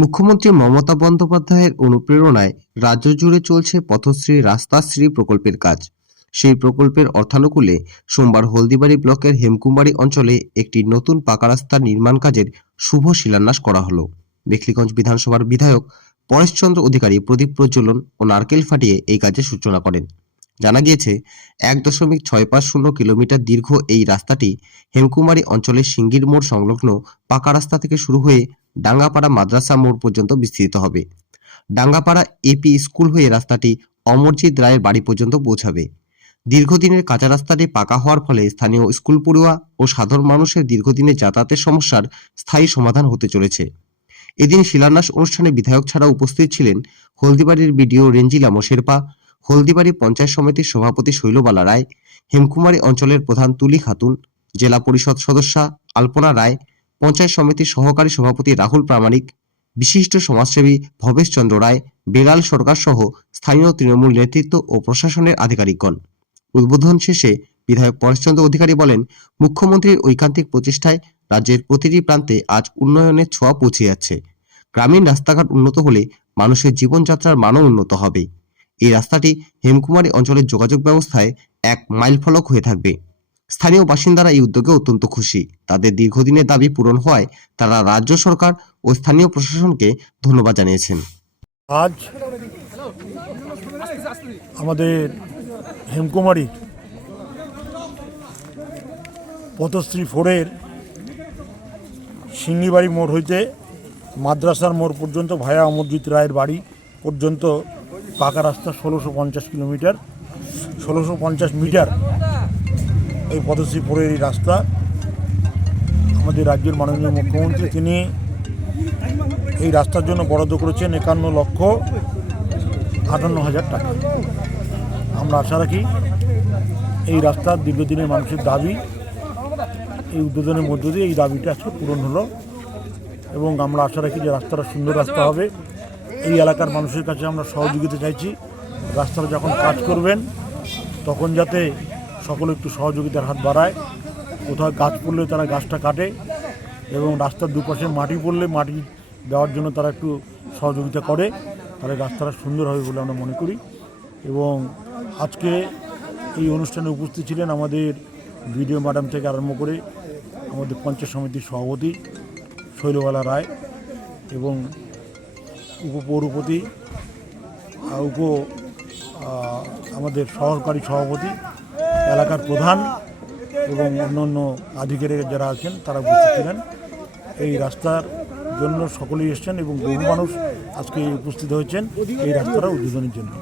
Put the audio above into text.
মুখ্যমন্ত্রী মমতা বন্দ্যোপাধ্যায়ের অনুপ্রেরণায় রাজ্য জুড়ে চলছে পথশ্রী রাস্তাশ্রী প্রকল্পের কাজ। সেই প্রকল্পের অর্থানুকূলে সোমবার হলদিবাড়ি ব্লকের হেমকুমারী অঞ্চলে একটি নতুন পাকা রাস্তার নির্মাণ কাজের শুভ শিলান্যাস করা হলো। মেখলিগঞ্জ বিধানসভার বিধায়ক পরেশচন্দ্র অধিকারী প্রদীপ প্রজ্বলন ও নারকেল ফাটিয়ে এই কাজের সূচনা করেন। জানা গিয়েছে, ১.650 কিলোমিটার দীর্ঘ এই রাস্তাটি হেমকুমারী অঞ্চলের সিঙ্গির মোড় সংলগ্ন পাকা রাস্তা থেকে শুরু হয়ে ডাঙ্গাপাড়া মাদ্রাসা মোড় পর্যন্ত বিস্তৃত হবে। ডাঙ্গাপাড়া এপি স্কুল হয়ে রাস্তাটি অমরজিৎ রায়ের বাড়ি পর্যন্ত পৌঁছাবে। দীর্ঘদিনের কাঁচা রাস্তাটি পাকা হওয়ার ফলে স্থানীয় স্কুল পড়ুয়া ও সাধারণ মানুষের দীর্ঘদিনের যাতায়াতের সমস্যার স্থায়ী সমাধান হতে চলেছে। এদিন শিলান্যাস অনুষ্ঠানে বিধায়ক ছাড়াও উপস্থিত ছিলেন হলদিবাড়ির বিডিও রেঞ্জিলা শেরপা, হলদিবাড়ি পঞ্চায়েত সমিতির সভাপতি শৈলবালা রায়, হেমকুমারী অঞ্চলের প্রধান তুলি খাতুন, জেলা পরিষদ সদস্যা আলপনা রায়, পঞ্চায়েত সমিতির সহকারী সভাপতি রাহুল প্রামাণিক, বিশিষ্ট সমাজসেবী ভবেশ চন্দ্র রায়, বেলাল সরকার সহ স্থানীয় তৃণমূল নেতৃত্ব ও প্রশাসনের আধিকারিকগণ। উদ্বোধন শেষে বিধায়ক পরেশচন্দ্র অধিকারী বলেন, মুখ্যমন্ত্রীর ঐকান্তিক প্রচেষ্টায় রাজ্যের প্রতিটি প্রান্তে আজ উন্নয়নের ছোঁয়া পৌঁছে যাচ্ছে। গ্রামীণ রাস্তাঘাট উন্নত হলে মানুষের জীবনযাত্রার মানও উন্নত হবে। এই রাস্তাটি হেমকুমারী অঞ্চলের যোগাযোগ ব্যবস্থায় এক মাইলফলক হয়ে থাকবে। স্থানীয় বাসিন্দারা এই উদ্যোগে অত্যন্ত খুশি। তাদের দীর্ঘদিনের দাবি পূরণ হওয়ায় তারা রাজ্য সরকার ও স্থানীয় প্রশাসনকে ধন্যবাদ জানিয়েছেন। আজ আমাদের হেমকুমারী পথশ্রী 4-এর সিঙ্গিবাড়ি মোড় হইতে মাদ্রাসার মোড় পর্যন্ত ভায়া অমরজিৎ রায়ের বাড়ি পর্যন্ত পাকা রাস্তা 1650 মিটার এই পথশ্রী 4-এর এই রাস্তা আমাদের রাজ্যের মাননীয় মুখ্যমন্ত্রী তিনি এই রাস্তার জন্য বরাদ্দ করেছেন 51,58,000 টাকা। আমরা আশা রাখি এই রাস্তার দীর্ঘদিনের মানুষের দাবি এই উদ্বোধনের মধ্য দিয়ে এই দাবিটা আজকে পূরণ হলো এবং আমরা আশা রাখি যে রাস্তাটা সুন্দর রাস্তা হবে। এই এলাকার মানুষের কাছে আমরা সহযোগিতা চাইছি, রাস্তাটা যখন কাজ করবেন তখন যাতে সকলে একটু সহযোগিতার হাত বাড়ায়। কোথাও গাছ পড়লে তারা গাছটা কাটে এবং রাস্তার দুপাশে মাটি পড়লে মাটি দেওয়ার জন্য তারা একটু সহযোগিতা করে, তাহলে রাস্তাটা সুন্দর হবে বলে আমরা মনে করি। এবং আজকে এই অনুষ্ঠানে উপস্থিত ছিলেন আমাদের বিডিও ম্যাডাম থেকে আরম্ভ করে আমাদের পঞ্চায়েত সমিতির সভাপতি শৈলবালা রায় এবং উপপৌরপতি আমাদের সহকারী সভাপতি, এলাকার প্রধান এবং অন্যান্য আধিকারিক যারা আছেন তারা উপস্থিত ছিলেন। এই রাস্তার জন্য সকলেই এসছেন এবং বহু মানুষ আজকে উপস্থিত হয়েছেন এই রাস্তাটা উদ্বোধনের জন্য।